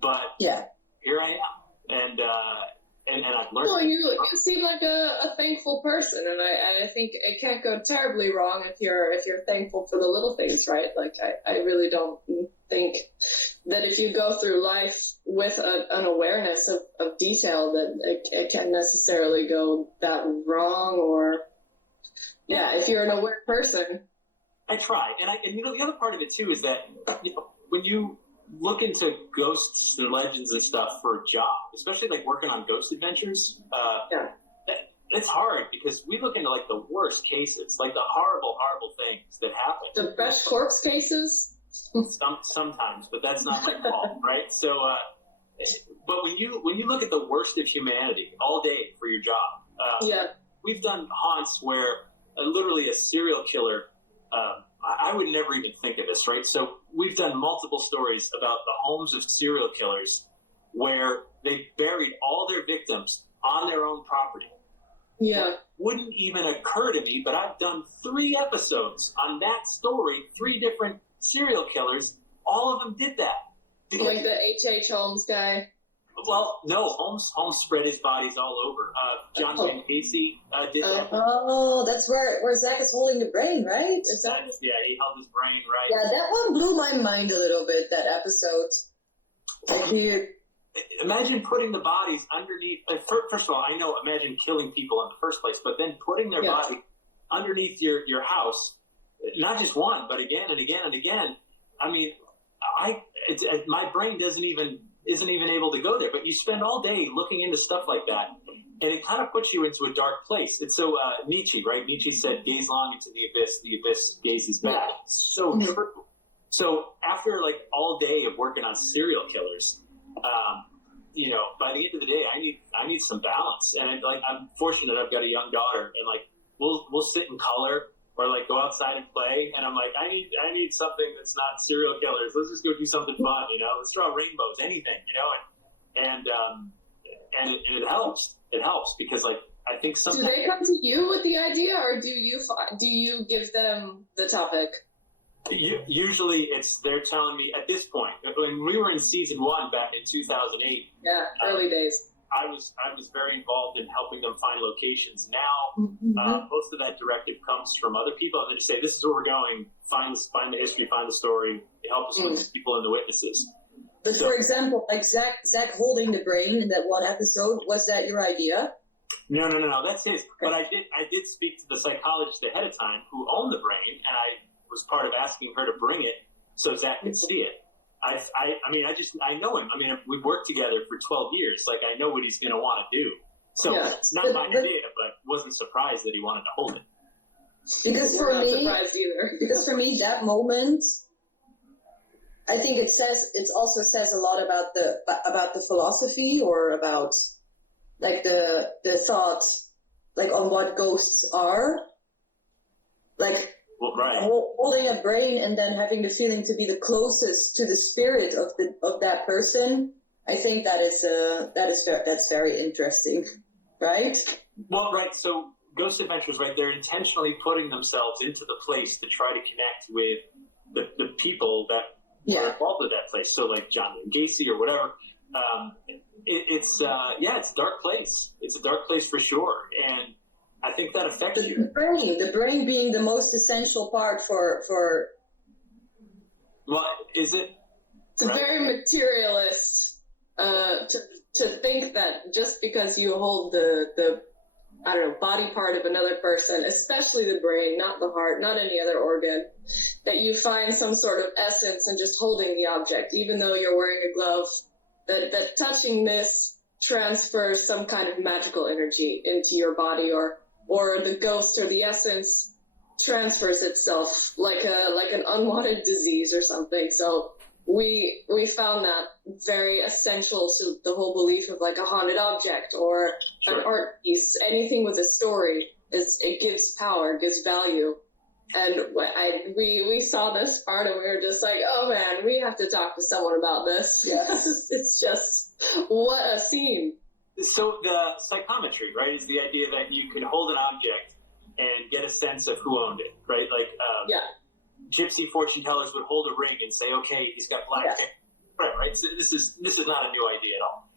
but Yeah. here I am, and I've learned. Well, you seem like a thankful person, and I think it can't go terribly wrong if you're thankful for the little things, right? Like I really don't think that if you go through life with an awareness of detail that it can necessarily go that wrong, or if you're an aware person. I try, and the other part of it too is that when you look into ghosts and legends and stuff for a job, especially like working on ghost adventures, it's hard because we look into like the worst cases, like the horrible things that happen. The fresh corpse cases. Sometimes, but that's not my fault, right? So, but when you look at the worst of humanity all day for your job, we've done haunts where literally a serial killer. I would never even think of this, right? So we've done multiple stories about the homes of serial killers where they buried all their victims on their own property. Yeah. Wouldn't even occur to me, but I've done 3 episodes on that story, 3 different serial killers. All of them did that. Like the H.H. Holmes guy. Well, no, Holmes spread his bodies all over. John Wayne Casey did that. Oh, that's where Zach is holding the brain, right? Is that? Yeah, he held his brain, right? Yeah, that one blew my mind a little bit, that episode. Like, imagine putting the bodies underneath. First of all, imagine killing people in the first place, but then putting their body underneath your house, not just one, but again and again and again. I mean, my brain isn't even able to go there. But you spend all day looking into stuff like that, and it kind of puts you into a dark place. It's so Nietzsche, right? Nietzsche said, "Gaze long into the abyss gazes back." So true. So after like all day of working on serial killers, by the end of the day, I need some balance. And I'm fortunate I've got a young daughter, and like we'll sit and color or like go outside and play. And I'm like, I need something that's not serial killers. Let's just go do something fun, Let's draw rainbows, anything, and it helps. It helps because like I think sometimes. Do they come to you with the idea, or do you give them the topic? Usually they're telling me at this point. When we were in season 1 back in 2008. Yeah, early days. I was very involved in helping them find locations. Now, most of that directive comes from other people, and they just say, "This is where we're going. Find the history, find the story, help us with the people and the witnesses." But for example, like Zach holding the brain in that one episode, was that your idea? No, that's his. But I did speak to the psychologist ahead of time who owned the brain, and I was part of asking her to bring it so Zach could see it. I know him. I mean, we've worked together for 12 years. Like, I know what he's going to want to do. So it's not my idea, but wasn't surprised that he wanted to hold it. Because We're not surprised either. Because for me, that moment, I think it also says a lot about the philosophy or about like the thought, like on what ghosts are, like holding a brain and then having the feeling to be the closest to the spirit of that person. I think that's very interesting, right? Well, right. So Ghost Adventures, right? They're intentionally putting themselves into the place to try to connect with the people that were involved with that place. So like John Wayne Gacy or whatever. It's a dark place. It's a dark place for sure, and I think that affects you. The brain being the most essential part for. Well, is it? It's very materialist to think that just because you hold the I don't know, body part of another person, especially the brain, not the heart, not any other organ, that you find some sort of essence in just holding the object, even though you're wearing a glove, that touching this transfers some kind of magical energy into your body, or the ghost or the essence transfers itself like an unwanted disease or something. So we found that very essential to the whole belief of like a haunted object or an art piece. Anything with a story, it gives power, gives value. And we saw this part and we were just like, oh man, we have to talk to someone about this. Yes. It's just, what a scene. So the psychometry, right, is the idea that you could hold an object and get a sense of who owned it, right? Like, gypsy fortune tellers would hold a ring and say, okay, he's got black hair. Right. So this is not a new idea at all.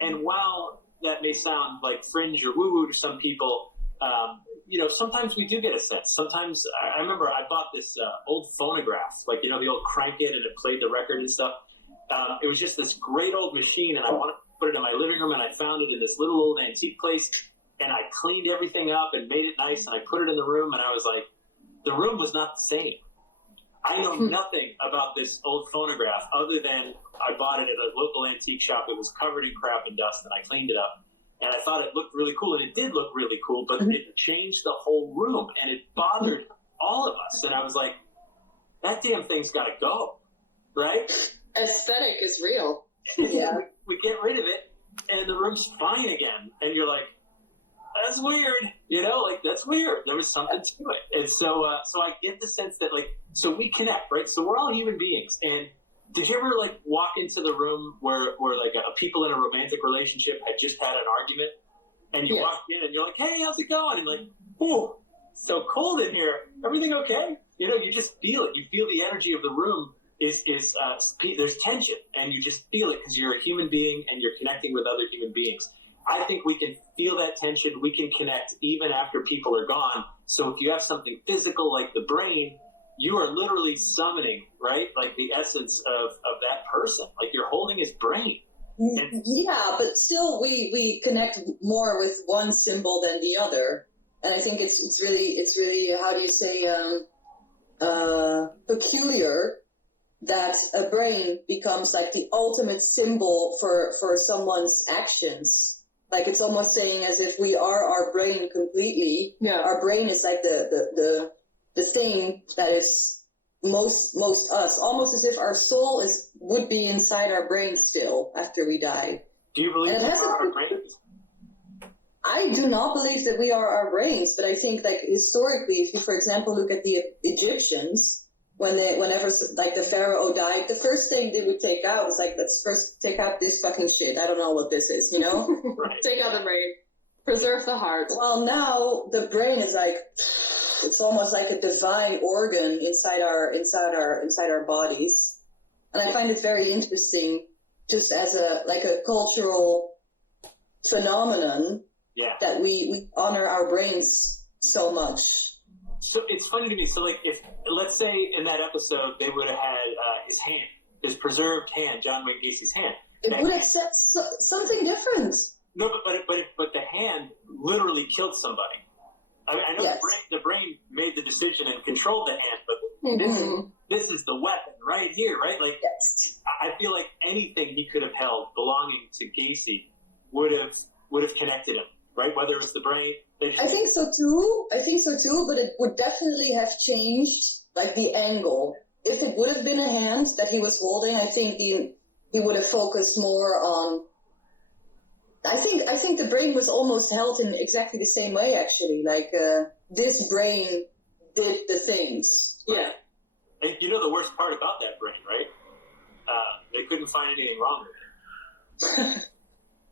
And while that may sound like fringe or woo-woo to some people, sometimes we do get a sense. Sometimes I remember I bought this old phonograph, like, the old crank it and it played the record and stuff. It was just this great old machine, and I wanted to put it in my living room, and I found it in this little old antique place, and I cleaned everything up and made it nice, and I put it in the room, and I was like, the room was not the same. I know nothing about this old phonograph other than I bought it at a local antique shop. It was covered in crap and dust, and I cleaned it up. And I thought it looked really cool, and it did look really cool, but it changed the whole room, and it bothered all of us. And I was like, that damn thing's got to go, right? Aesthetic is real. Yeah. We get rid of it, and the room's fine again. And you're like, that's weird, that's weird. There was something to it. And so I get the sense that, so we connect, right? So we're all human beings. And did you ever, walk into the room where people in a romantic relationship had just had an argument, and you walked in and you're like, hey, how's it going? And ooh, so cold in here. Everything okay? You just feel it. You feel the energy of the room is there's tension, and you just feel it because you're a human being and you're connecting with other human beings. I think we can feel that tension. We can connect even after people are gone. So if you have something physical like the brain, you are literally summoning, right? Like the essence of that person. Like you're holding his brain. Yeah, but still we connect more with one symbol than the other. And I think it's really how do you say peculiar that a brain becomes like the ultimate symbol for someone's actions. Like it's almost saying as if we are our brain completely. Yeah. Our brain is like the thing that is most us, almost as if our soul would be inside our brain still after we die. Do you believe we are our brains? I do not believe that we are our brains, but I think historically, if you, for example, look at the Egyptians, whenever the pharaoh died, the first thing they would take out is let's first take out this fucking shit. I don't know what this is, Right. Take out the brain, preserve the heart. Well, now the brain is it's almost like a divine organ inside our bodies, and I find it very interesting, just as a cultural phenomenon. Yeah. That we honor our brains so much. So it's funny to me. So if let's say in that episode they would have had his preserved hand, John Wayne Gacy's hand, it would accept something different. No, but the hand literally killed somebody. I know the brain made the decision and controlled the hand, but this is the weapon right here, right? I feel like anything he could have held belonging to Gacy would have connected him, right? Whether it was the brain. I think so too, but it would definitely have changed the angle. If it would have been a hand that he was holding, I think he would have focused more on I think the brain was almost held in exactly the same way, actually. Like this brain did the things. Yeah. And you know the worst part about that brain, right? They couldn't find anything wrong with it.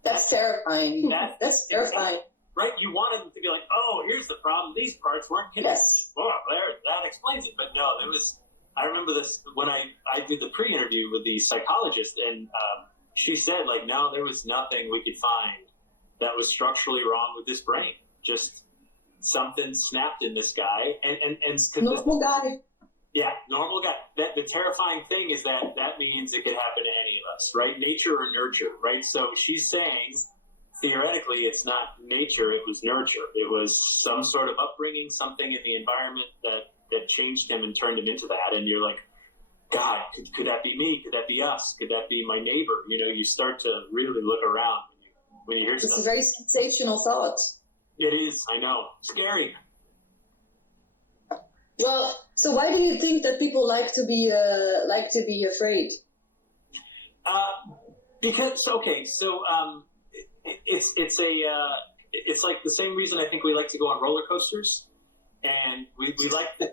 That's terrifying. That's terrifying. Right? You wanted them to be like, oh, here's the problem. These parts weren't connected. Yes. Oh, there, that explains it. But no, I remember this when I did the pre-interview with the psychologist, and she said, like, no, there was nothing we could find that was structurally wrong with this brain. Just something snapped in this guy. And Normal guy. Yeah, normal guy. The terrifying thing is that means it could happen to any of us, right? Nature or nurture, right? So she's saying, theoretically, it's not nature, it was nurture. It was some sort of upbringing, something in the environment that changed him and turned him into that. And you're like, God, could that be me? Could that be us? Could that be my neighbor? You know, you start to really look around when you hear stuff. It's a very sensational thought. It is, I know. Scary. Well, so why do you think that people like to be afraid? Because it's like the same reason I think we like to go on roller coasters, and we like to.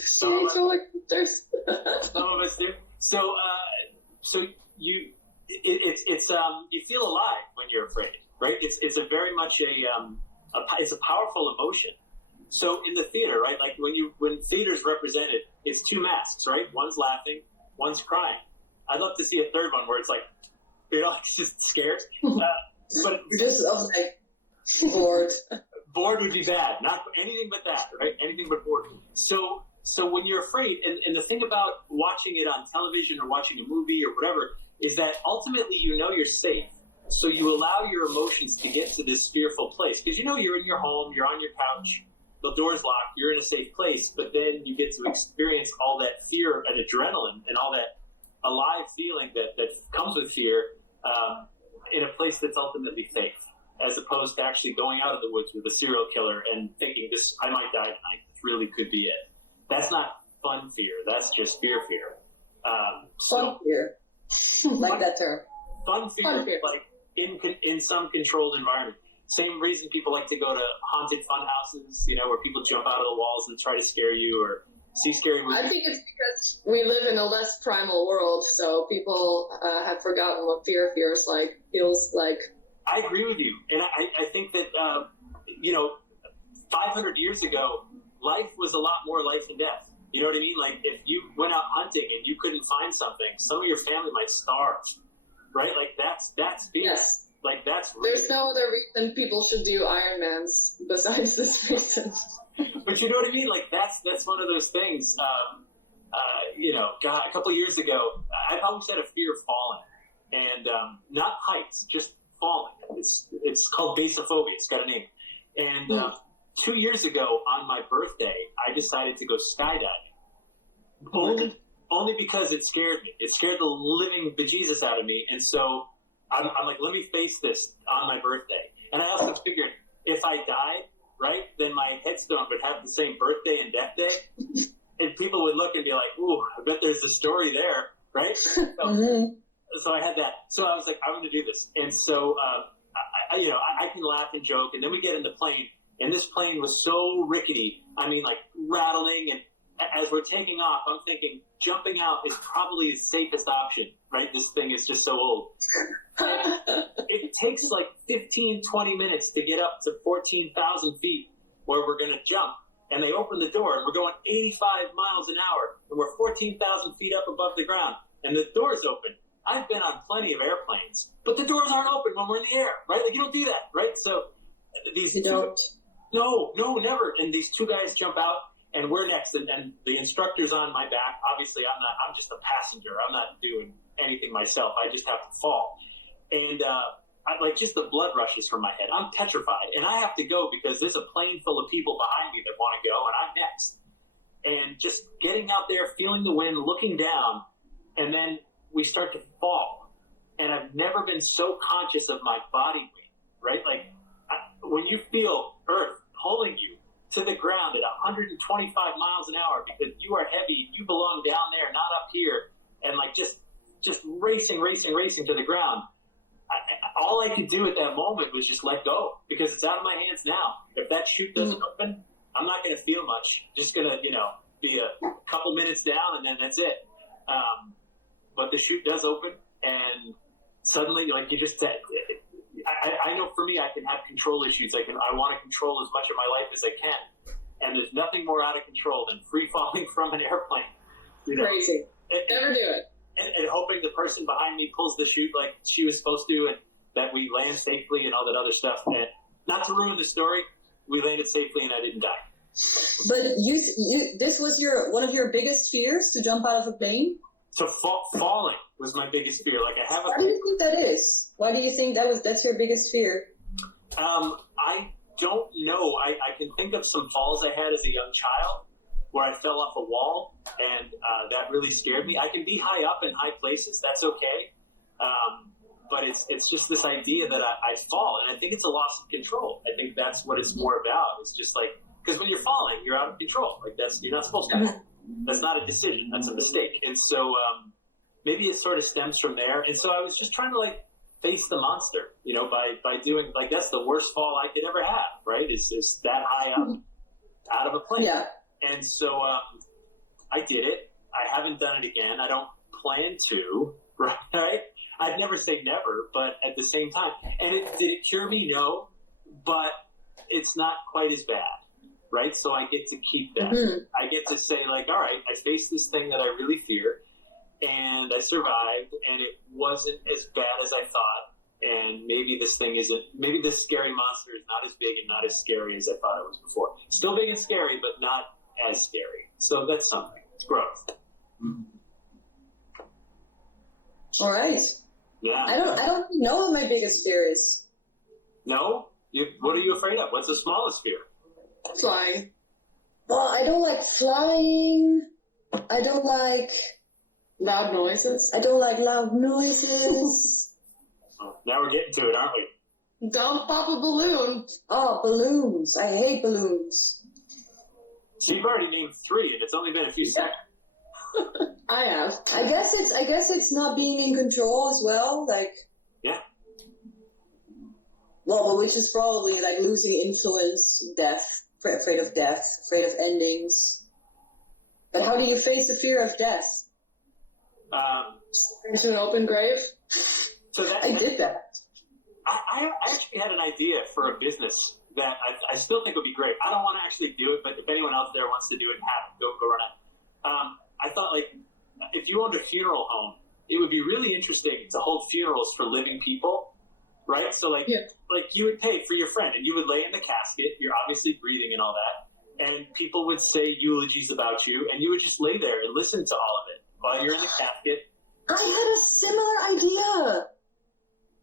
Some of us do. So you feel alive when you're afraid, right? It's a very much it's a powerful emotion. So in the theater, right, like when theater's represented, it's two masks, right? One's laughing, one's crying. I'd love to see a third one where it's like, it's just scared. But You're just like bored. Bored would be bad. Not anything but that, right? Anything but bored. So when you're afraid, and the thing about watching it on television or watching a movie or whatever is that ultimately you know you're safe. So you allow your emotions to get to this fearful place because you know you're in your home, you're on your couch, the door's locked, you're in a safe place, but then you get to experience all that fear and adrenaline and all that alive feeling that comes with fear in a place that's ultimately safe, as opposed to actually going out of the woods with a serial killer and thinking I might die tonight. This really could be it. That's not fun fear. That's just fear. Fun fear. Like that term. Fun fear, like in some controlled environment. Same reason people like to go to haunted fun houses, you know, where people jump out of the walls and try to scare you or see scary movies. I think it's because we live in a less primal world, so people have forgotten what feels like. I agree with you. And I think that, 500 years ago, life was a lot more life and death. You know what I mean? Like, if you went out hunting and you couldn't find something, some of your family might starve, right? Like, that's fear. Yes. Like, that's real. There's no other reason people should do Ironmans besides this reason. But you know what I mean? Like, that's one of those things. God, a couple of years ago, I've always had a fear of falling. And not heights, just falling. It's called basophobia. It's got a name. And 2 years ago, on my birthday, I decided to go skydiving. Only because it scared me. It scared the living bejesus out of me. And so I'm like, let me face this on my birthday. And I also figured if I died, right, then my headstone would have the same birthday and death day. And people would look and be like, ooh, I bet there's a story there, right? So I had that. So I was like, I'm going to do this. And so, I can laugh and joke. And then we get in the plane. And this plane was so rickety. I mean, like rattling. And as we're taking off, I'm thinking jumping out is probably the safest option, right? This thing is just so old. It takes like 15, 20 minutes to get up to 14,000 feet where we're going to jump. And they open the door and we're going 85 miles an hour. And we're 14,000 feet up above the ground. And the door's open. I've been on plenty of airplanes, but the doors aren't open when we're in the air, right? Like, you don't do that, right? So these No, never. And these two guys jump out, and we're next, and the instructor's on my back. Obviously, I'm just a passenger. I'm not doing anything myself. I just have to fall. And just the blood rushes from my head. I'm petrified, and I have to go because there's a plane full of people behind me that want to go, and I'm next. And just getting out there, feeling the wind, looking down, and then we start to fall. And I've never been so conscious of my body weight, right? Like, when you feel Earth pulling you to the ground at 125 miles an hour because you are heavy, you belong down there, not up here, and like just racing to the ground. All all I could do at that moment was just let go, because it's out of my hands now. If that chute doesn't open, I'm not going to feel much. Just going to, be a couple minutes down, and then that's it. But the chute does open, and suddenly, like you just said, I know for me, I can have control issues. I want to control as much of my life as I can. And there's nothing more out of control than free falling from an airplane. Crazy. Never do it. And hoping the person behind me pulls the chute like she was supposed to, and that we land safely and all that other stuff. And not to ruin the story, we landed safely and I didn't die. But this was one of your biggest fears, to jump out of a plane? So falling was my biggest fear. Like, I have Why do you think that is? Why do you think that's your biggest fear? I don't know. I can think of some falls I had as a young child where I fell off a wall, and that really scared me. I can be high up in high places. That's okay. But it's just this idea that I fall, and I think it's a loss of control. I think that's what it's more about. It's just like, because when you're falling, you're out of control. Like, you're not supposed to. That's not a decision. That's a mistake. And so maybe it sort of stems from there. And so I was just trying to, like, face the monster, by doing, like, that's the worst fall I could ever have, right? Is that high up out of a plane. Yeah. And so I did it. I haven't done it again. I don't plan to, right? I'd never say never, but at the same time. And did it cure me? No, but it's not quite as bad. Right? So I get to keep that. I get to say, like, all right, I faced this thing that I really fear, and I survived, and it wasn't as bad as I thought. And maybe this scary monster is not as big and not as scary as I thought it was before. Still big and scary, but not as scary. So that's something. It's growth. All right. Yeah. I don't know what my biggest fear is. No? What are you afraid of? What's the smallest fear? Flying. Well, I don't like flying. I don't like Loud noises. I don't like loud noises. Oh, now we're getting to it, aren't we? Don't pop a balloon. Oh, balloons. I hate balloons. So you've already named 3, and it's only been a few seconds. I have. I guess it's not being in control as well. Like, Yeah. well, but which is probably like losing influence, death, afraid of death, afraid of endings. But how do you face the fear of death? Into an open grave. So I did that. I actually had an idea for a business that I still think would be great. I don't want to actually do it, but if anyone out there wants to do it, go run it. I thought, like, if you owned a funeral home, it would be really interesting to hold funerals for living people, right? So, like, like you would pay for your friend, and you would lay in the casket. You're obviously breathing and all that, and people would say eulogies about you, and you would just lay there and listen to all of it while you're in the casket. I had a similar idea.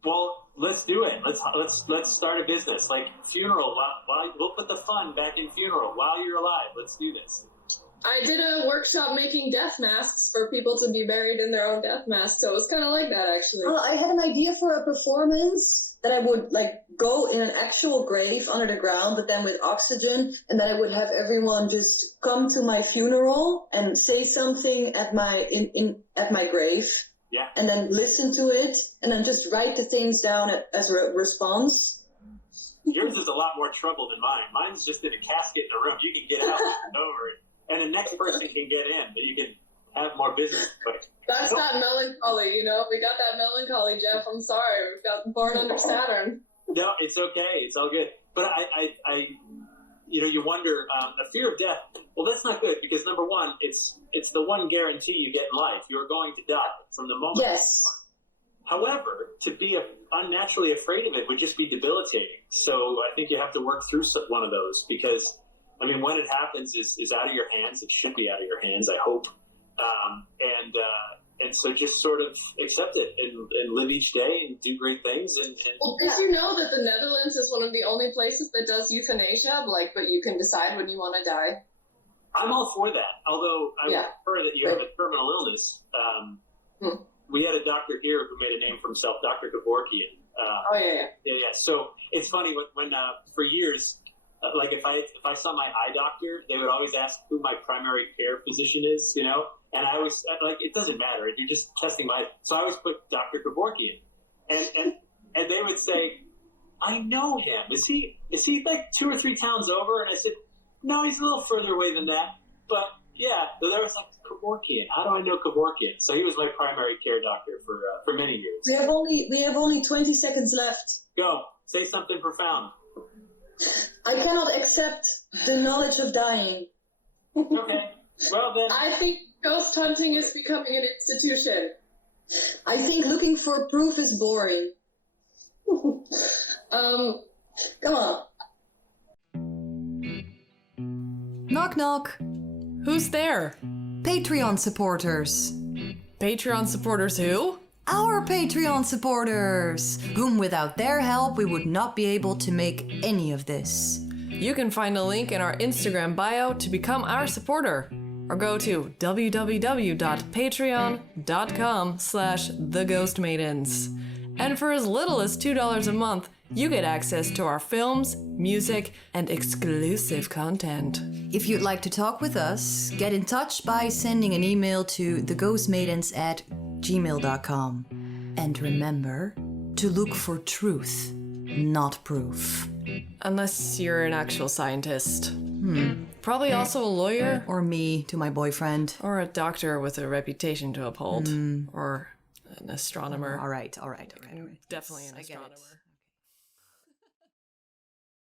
Well, let's do it. Let's start a business, like funeral. While we'll put the fun back in funeral while you're alive. Let's do this. I did a workshop making death masks for people to be buried in their own death mask, so it was kind of like that, actually. Well, I had an idea for a performance that I would like go in an actual grave under the ground, but then with oxygen, and then I would have everyone just come to my funeral and say something at my at my grave. Yeah. And then listen to it, and then just write the things down as a response. Yours is a lot more trouble than mine. Mine's just in a casket in a room. You can get out and over it, and the next person can get in, but you can have more business. But That's that melancholy, you know? We got that melancholy, Jeff. I'm sorry. We got born under Saturn. No, it's okay. It's all good. But I you wonder, a fear of death. Well, that's not good, because number one, it's the one guarantee you get in life. You're going to die from the moment. Yes. However, to be unnaturally afraid of it would just be debilitating. So I think you have to work through one of those, because, I mean, when it happens is out of your hands. It should be out of your hands, I hope. And so just sort of accept it and live each day and do great things. Well, did you know that the Netherlands is one of the only places that does euthanasia? Like, but you can decide when you want to die. I'm all for that. Although I would prefer that you have a terminal illness. We had a doctor here who made a name for himself, Dr. Kevorkian. Yeah. So it's funny when for years, like if I saw my eye doctor, they would always ask who my primary care physician is, you know. And I always, like, it doesn't matter. You're just testing so I always put Dr. Kevorkian. And And they would say, I know him. Is he like 2 or 3 towns over? And I said, no, he's a little further away than that. But yeah, there was like Kevorkian. How do I know Kevorkian? So he was my primary care doctor for many years. We have only 20 seconds left. Go, say something profound. I cannot accept the knowledge of dying. Okay, well then. I think ghost hunting is becoming an institution. I think looking for proof is boring. Come on. Knock knock. Who's there? Patreon supporters. Patreon supporters who? Our Patreon supporters, whom without their help we would not be able to make any of this. You can find a link in our Instagram bio to become our supporter, or go to www.patreon.com/theghostmaidens. And for as little as $2 a month, you get access to our films, music, and exclusive content. If you'd like to talk with us, get in touch by sending an email to theghostmaidens@gmail.com. And remember to look for truth, not proof. Unless you're an actual scientist. Probably also a lawyer. Or me to my boyfriend. Or a doctor with a reputation to uphold. Or an astronomer. All right. Definitely an astronomer.